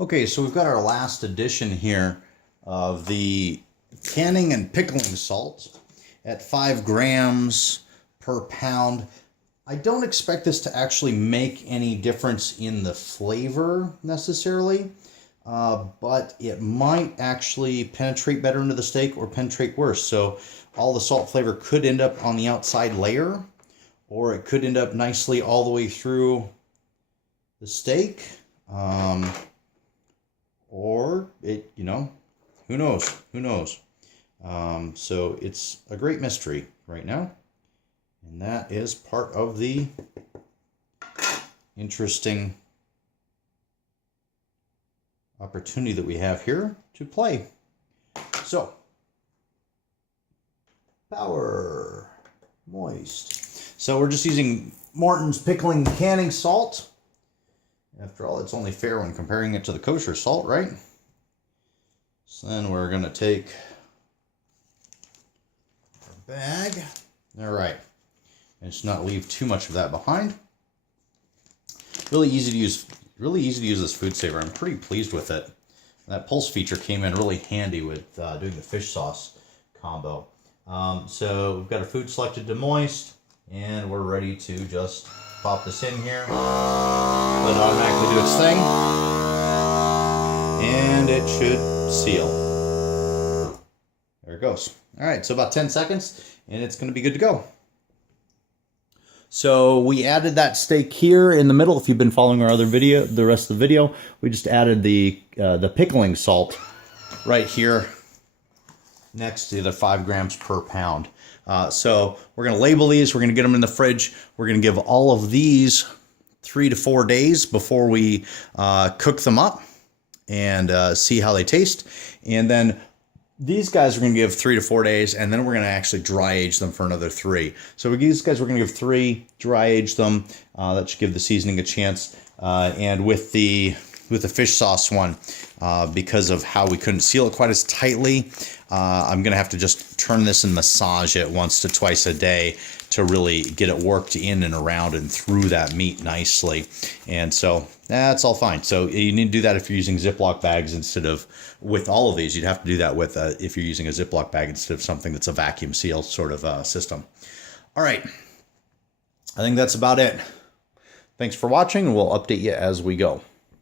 Okay, so we've got our last edition here of the canning and pickling salt at 5 grams per pound. I don't expect this to actually make any difference in the flavor necessarily, but it might actually penetrate better into the steak or penetrate worse. So all the salt flavor could end up on the outside layer, or it could end up nicely all the way through the steak. Or it, who knows? Who knows? So it's a great mystery right now. And that is part of the interesting opportunity that we have here to play. So, power, moist. So we're just using Morton's pickling canning salt. After all, it's only fair when comparing it to the kosher salt, right? So then we're going to take our bag. All right. And just not leave too much of that behind. Really easy to use. Really easy to use this food saver. I'm pretty pleased with it. That pulse feature came in really handy with doing the fish sauce combo. So we've got our food selected to moist, and we're ready to just pop this in here. Let it automatically do its thing. And it should seal. There it goes. All right, so about 10 seconds, and it's going to be good to go. So we added that steak here in the middle. If you've been following our other video, the rest of the video, we just added the pickling salt right here next to the 5 grams per pound. So we're going to label these. We're going to get them in the fridge. We're going to give all of these 3 to 4 days before we cook them up and see how they taste. And then these guys are going to give 3 to 4 days, and then we're going to actually dry age them for another 3. So these guys we're going to give 3, dry age them. That should give the seasoning a chance. And with the fish sauce one, because of how we couldn't seal it quite as tightly, I'm going to have to just turn this and massage it once to twice a day to really get it worked in and around and through that meat nicely. And so that's all fine. So you need to do that if you're using Ziploc bags instead of, with all of these, you'd have to do that with if you're using a Ziploc bag instead of something that's a vacuum seal sort of system. All right. I think that's about it. Thanks for watching, and we'll update you as we go.